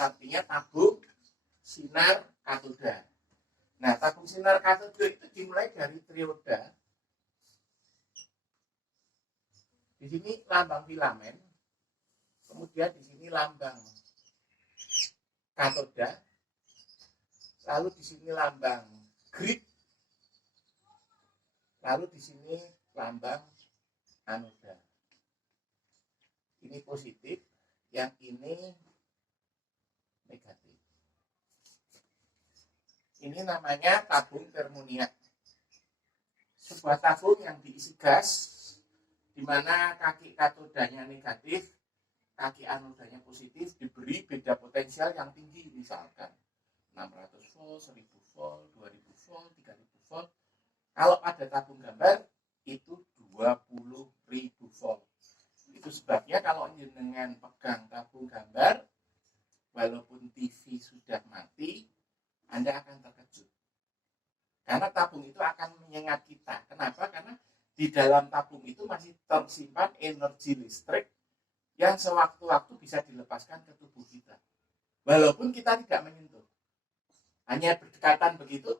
artinya tabung sinar katoda. Nah, tabung sinar katoda itu dimulai dari trioda. Di sini lambang filamen, kemudian di sini lambang katoda, lalu di sini lambang grid, lalu di sini lambang anoda. Ini positif, yang ini negatif. Ini namanya tabung termoniak. Sebuah tabung yang diisi gas, di mana kaki katodanya negatif, kaki anodanya positif, diberi beda potensial yang tinggi, misalkan 600 volt, 1000 volt, 2000 volt, 3000 volt. Kalau pada tabung gambar itu 20.000 volt. Itu sebabnya kalau jenengan pegang tabung gambar, walaupun TV sudah mati, Anda akan terkejut. Karena tabung itu akan menyengat kita. Kenapa? Karena di dalam tabung itu masih tersimpan energi listrik yang sewaktu-waktu bisa dilepaskan ke tubuh kita. Walaupun kita tidak menyentuh. Hanya berdekatan begitu,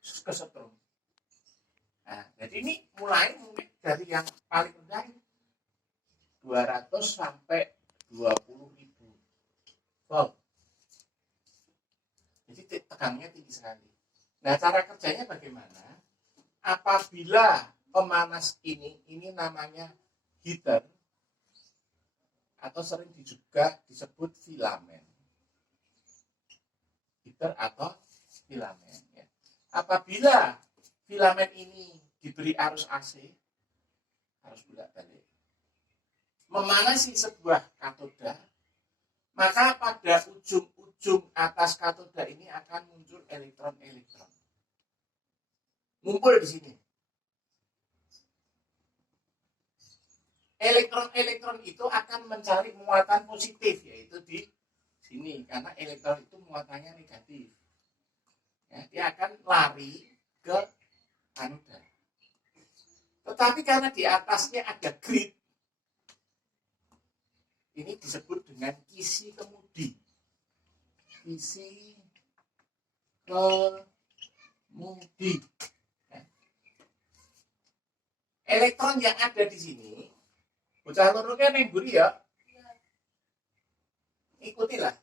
kesetrum. Nah, jadi ini mulai mungkin dari yang paling rendah 200 sampai 20.000 volt. Jadi tegangnya tinggi sekali. Nah, cara kerjanya bagaimana? Apabila pemanas ini namanya heater, atau sering juga disebut filamen. Heater atau filamen. Ya. Apabila filamen ini diberi arus AC, arus bolak-balik, memanasi sebuah katoda, maka pada ujung-ujung atas katoda ini akan muncul elektron-elektron. Ngumpul di sini. Elektron-elektron itu akan mencari muatan positif, yaitu di sini, karena elektron itu muatannya negatif. Ya, dia akan lari ke anoda. Tetapi karena di atasnya ada grid, ini disebut dengan kisi kemudi. Kisi kemudi. Elektron yang ada di sini, bocah lurusnya neng buri ya, ikutilah.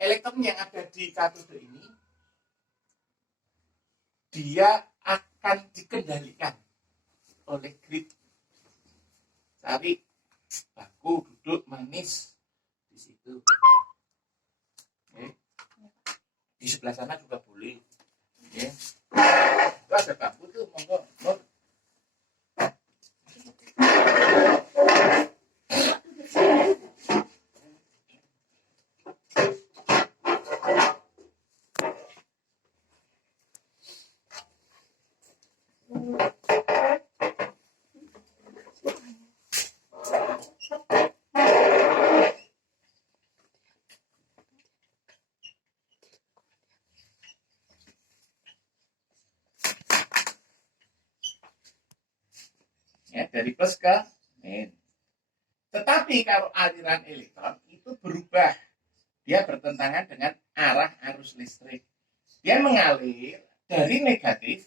Elektron yang ada di katoda ini, dia akan dikendalikan oleh grid. Cari baku, duduk, manis di situ. Okay. Di sebelah sana juga boleh. Okay. Itu ada bambu tuh, monggo. Ya, dari plus ke min. Tetapi kalau aliran elektron itu berubah, dia bertentangan dengan arah arus listrik. Dia mengalir dari negatif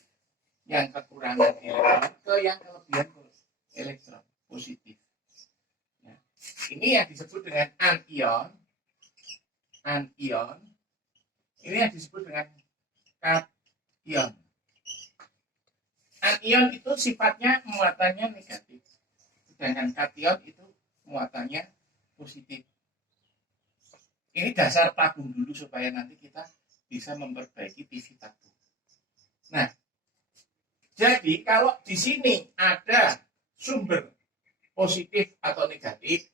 yang kekurangan elektron ke yang kelebihan elektron positif. Ya. Ini yang disebut dengan anion. Anion. Ini yang disebut dengan kation. Anion itu sifatnya muatannya negatif, sedangkan kation itu muatannya positif. Ini dasar tabung dulu supaya nanti kita bisa memperbaiki TV tabung. Nah, jadi kalau di sini ada sumber positif atau negatif,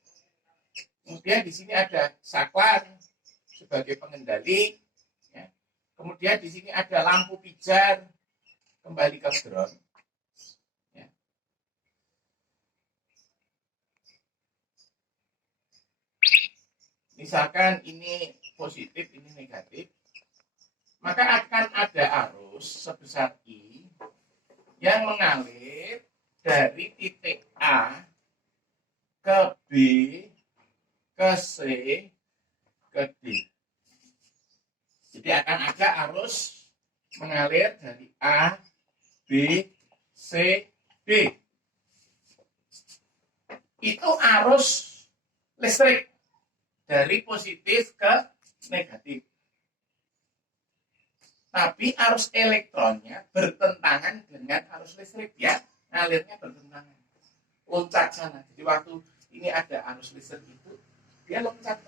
kemudian di sini ada saklar sebagai pengendali, ya. Kemudian di sini ada lampu pijar kembali ke ground. Ya. Misalkan ini positif, ini negatif, maka akan ada arus sebesar I yang mengalir dari titik A ke B ke C ke D. Jadi akan ada arus mengalir dari A, B, C, D. Itu arus listrik dari positif ke negatif. Tapi arus elektronnya bertentangan dengan arus listrik, ya, alirnya bertentangan, loncat sana. Jadi waktu ini ada arus listrik itu, dia loncat,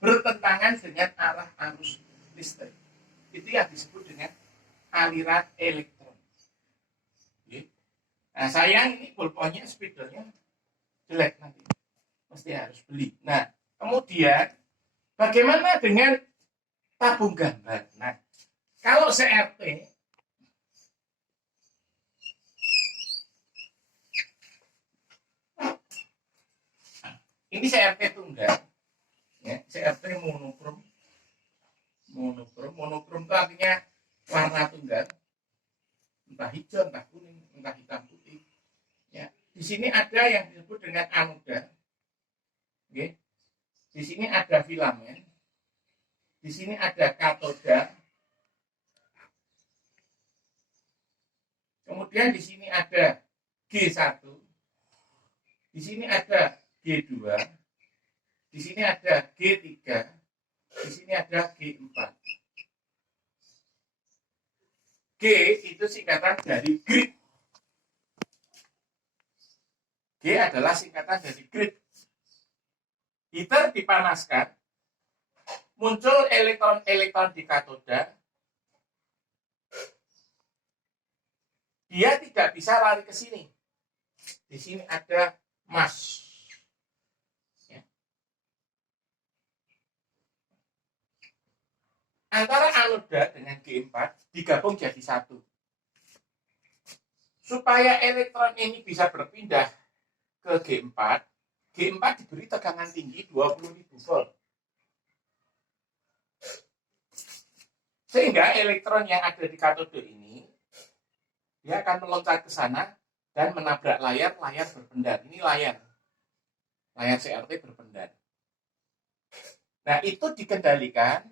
bertentangan dengan arah arus listrik. Itu yang disebut dengan aliran elektron. Nah, sayang ini bolponya spidolnya jelek nanti, mesti harus beli. Nah, kemudian bagaimana dengan tabung gambar? Nah, kalau CRT ini CRT tunggal, ya, CRT monokrom. Monokrom itu artinya warna tunggal, entah hijau, entah kuning, entah hitam putih. Ya, di sini ada yang disebut dengan anoda. Oke. Di sini ada filamen. Di sini ada katoda. Kemudian di sini ada G1. Di sini ada G2. Di sini ada G3. Di sini ada G4. G itu singkatan dari grid. G adalah singkatan dari grid. Heater dipanaskan, muncul elektron-elektron di katoda. Dia tidak bisa lari ke sini. Di sini ada mass. Ya. Antara anoda dengan G4 digabung jadi satu. Supaya elektron ini bisa berpindah ke G4, G4 diberi tegangan tinggi 20.000 volt. Sehingga elektron yang ada di katode ini, dia akan meloncat ke sana dan menabrak layar berpendar. Ini layar CRT berpendar. Nah, itu dikendalikan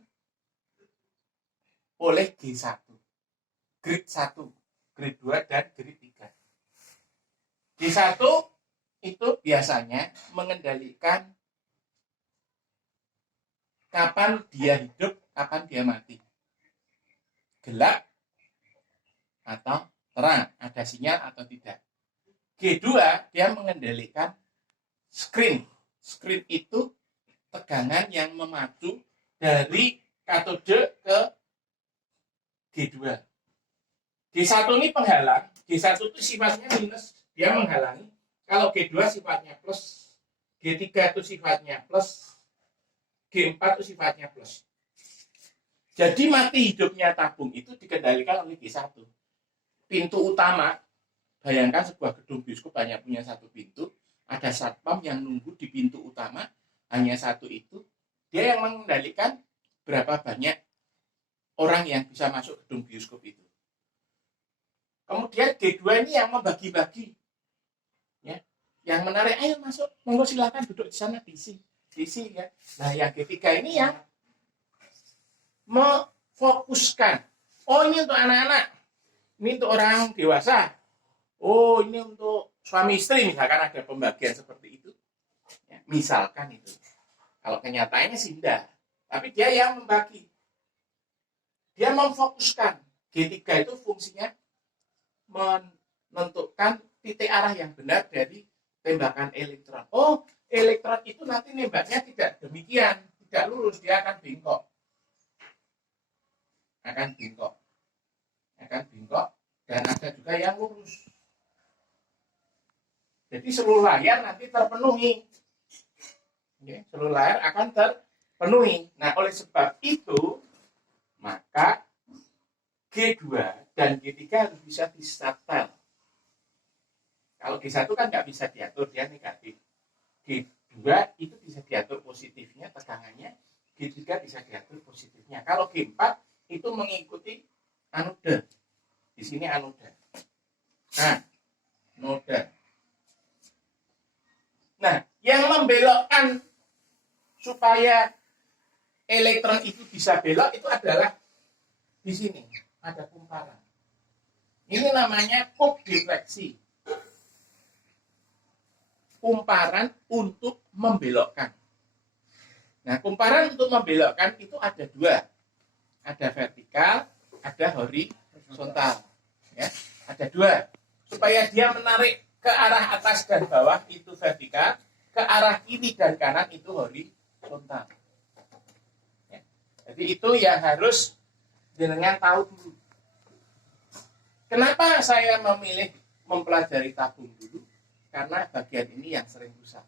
oleh G1, grid 1, grid 2, dan grid 3. G1 itu biasanya mengendalikan kapan dia hidup, kapan dia mati. Gelap atau terang, ada sinyal atau tidak. G2 dia mengendalikan screen. Screen itu tegangan yang memacu dari katode ke G2. G1 ini penghalang. G1 itu sifatnya minus, dia menghalangi. Kalau G2 sifatnya plus, G3 itu sifatnya plus, G4 itu sifatnya plus. Jadi mati hidupnya tabung itu dikendalikan oleh G1. Pintu utama, bayangkan sebuah gedung bioskop hanya punya satu pintu, ada satpam yang nunggu di pintu utama, hanya satu itu, dia yang mengendalikan berapa banyak orang yang bisa masuk gedung bioskop itu. Kemudian G2 ini yang membagi-bagi, ya, yang menarik, ayo masuk, monggo silakan duduk di sana, diisi ya. Nah, yang G3 ini yang memfokuskan, oh ini untuk anak-anak, ini untuk orang dewasa, oh ini untuk suami istri, misalkan ada pembagian seperti itu, ya, misalkan itu. Kalau kenyataannya sih tidak, tapi dia yang membagi, dia memfokuskan. G3 itu fungsinya menentukan titik arah yang benar dari tembakan elektron. Oh, elektron itu nanti nembaknya tidak demikian, tidak lurus, dia akan bengkok. Akan bengkok, dan ada juga yang lurus. Jadi seluruh layar nanti terpenuhi. Oke, seluruh layar akan terpenuhi. Nah, oleh sebab itu, maka G2 dan G3 harus bisa disetel. Kalau G1 kan nggak bisa diatur, dia negatif. G2 itu bisa diatur positifnya, tegangannya. G3 bisa diatur positifnya. Kalau G4 itu mengikuti anoda. Di sini anoda. Nah, noda. Nah, yang membelokkan supaya elektron itu bisa belok itu adalah di sini ada kumparan. Ini namanya Cook defleksi. Kumparan untuk membelokkan. Nah, kumparan untuk membelokkan itu ada dua. Ada vertikal, ada horizontal. Ya, ada dua. Supaya dia menarik ke arah atas dan bawah itu vertikal, ke arah kiri dan kanan itu horizontal. Ya. Jadi itu yang harus jenengan tahu dulu. Kenapa saya memilih mempelajari tabung dulu? Karena bagian ini yang sering rusak.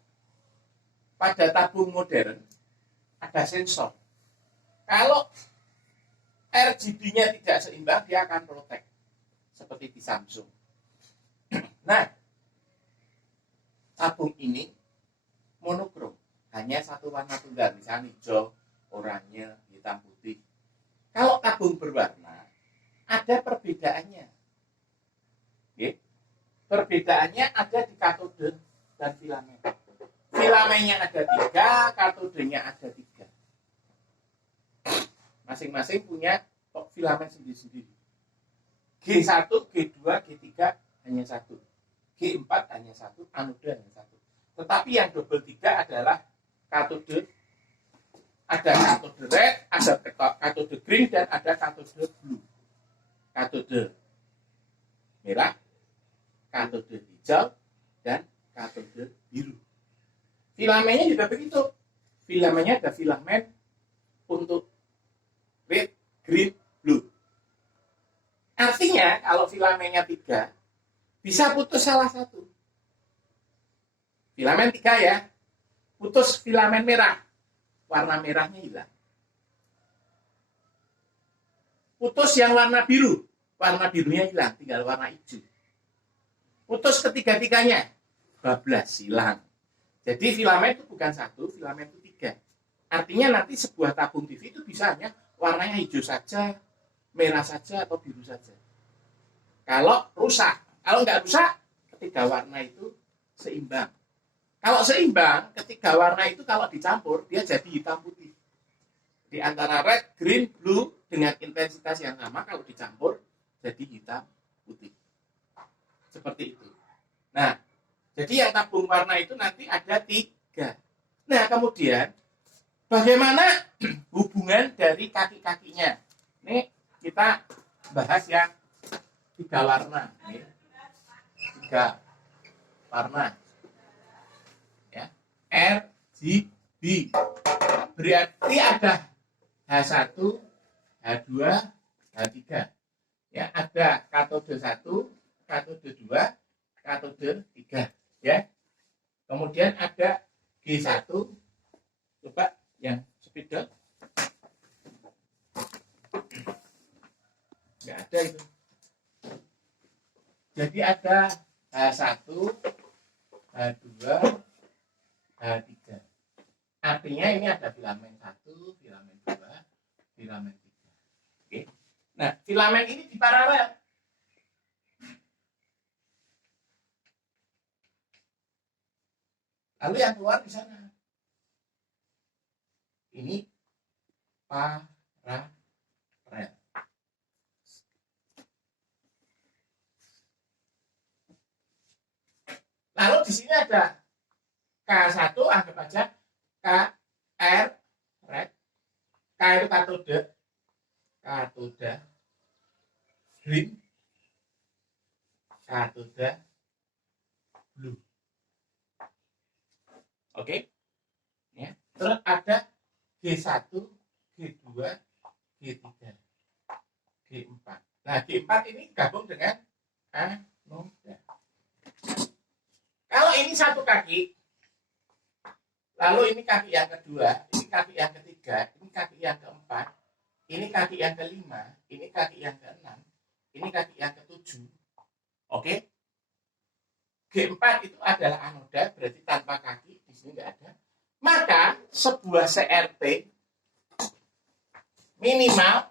Pada tabung modern ada sensor. Kalau RGB-nya tidak seimbang, dia akan protek. Seperti di Samsung. Nah, tabung ini monokrom. Hanya satu warna tunggal. Misalnya hijau, oranye, hitam, putih. Kalau tabung berwarna, ada perbedaannya. Oke. Perbedaannya ada di katode dan filamen. Filamennya ada 3, katodenya ada 3. Masing-masing punya filamen sendiri-sendiri. G1, G2, G3 hanya 1. G4 hanya 1, anoda hanya 1. Tetapi yang double 3 adalah katode. Ada katode red, ada katode green, dan ada katode blue. Katode merah, katode hijau, dan katode biru. Filamennya juga begitu. Filamennya ada filamen untuk red, green, blue. Artinya kalau filamennya 3, bisa putus salah satu. Filamen 3 ya, putus filamen merah, warna merahnya hilang. Putus yang warna biru, warna birunya hilang, tinggal warna hijau. Putus ketiga-tiganya, bablas, hilang. Jadi filamen itu bukan 1, filamen itu 3. Artinya nanti sebuah tabung TV itu bisa hanya warnanya hijau saja, merah saja, atau biru saja. Kalau rusak, kalau nggak rusak, ketiga warna itu seimbang. Kalau seimbang, ketiga warna itu kalau dicampur, dia jadi hitam putih. Di antara red, green, blue, dengan intensitas yang sama, kalau dicampur, jadi hitam putih. Seperti itu. Nah, jadi yang tabung warna itu nanti ada 3. Nah, kemudian bagaimana hubungan dari kaki-kakinya? Ini kita bahas yang 3 warna. Ini 3 warna. Ya. RGB. Berarti ada H1, H2, H3. Ya, ada katode 1, katode 2, katode 3. Ya. Kemudian ada G1. Coba yang spidol. Enggak ada itu. Jadi ada H1, H2, H3. Artinya ini ada filamen 1, filamen 2, filamen 3. Oke. Nah, filamen ini diparalel. Lalu yang keluar di sana. Ini paralel. Lalu di sini ada K1, anggap aja KR red. K itu katode green, katode blue. Oke. Ya. Terus ada G1, G2, G3, G4. Nah, G4 ini gabung dengan anoda. Kalau ini satu kaki, lalu ini kaki yang kedua, ini kaki yang ketiga, ini kaki yang keempat, ini kaki yang kelima, ini kaki yang keenam, ini kaki yang ketujuh. Oke? G4 itu adalah anoda, berarti tanpa kaki, di sini nggak ada. Maka sebuah CRT minimal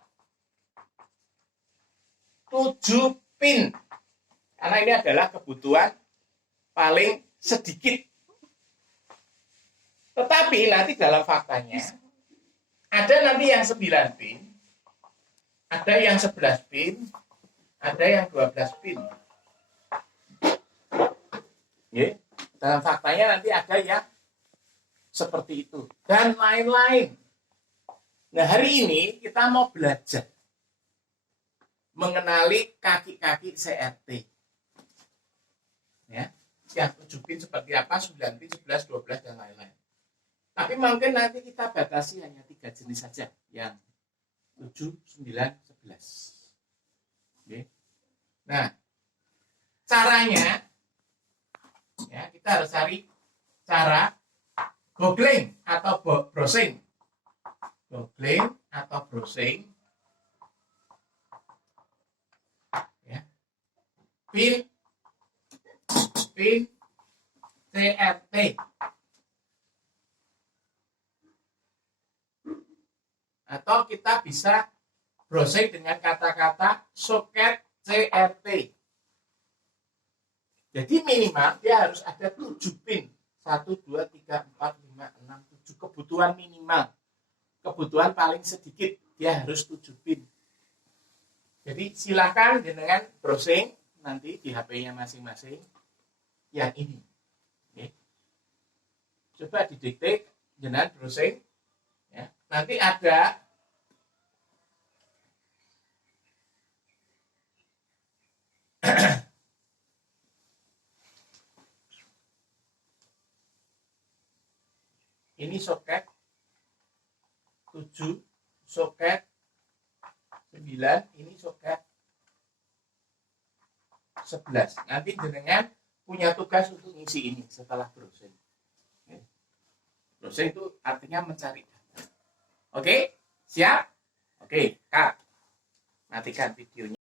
7 pin. Karena ini adalah kebutuhan paling sedikit. Tapi nanti dalam faktanya ada nanti yang 9 pin, ada yang 11 pin, ada yang 12 pin. Ya. Dalam faktanya nanti ada yang seperti itu dan lain-lain. Nah, hari ini kita mau belajar mengenali kaki-kaki CRT. Ya, yang 7 pin seperti apa, 9 pin, 11, 12 dan lain-lain. Tapi mungkin nanti kita batasi hanya 3 jenis saja, yang 7, 9, 11. Oke. Nah, caranya ya, kita harus cari cara googling atau browsing. Googling atau browsing ya. Pin CRT. Atau kita bisa browsing dengan kata-kata soket CRT. Jadi minimal dia harus ada 7 pin. 1, 2, 3, 4, 5, 6, 7. Kebutuhan minimal. Kebutuhan paling sedikit dia harus 7 pin. Jadi silakan dengan browsing nanti di HP-nya masing-masing yang ini. Oke. Coba didikte dengan browsing. Ya. Nanti ada ini soket 7, soket 9, ini soket 11. Nanti jenengan punya tugas untuk ngisi ini setelah browsing. Browsing itu artinya mencari data. Oke? Siap? Oke, cut. Matikan videonya.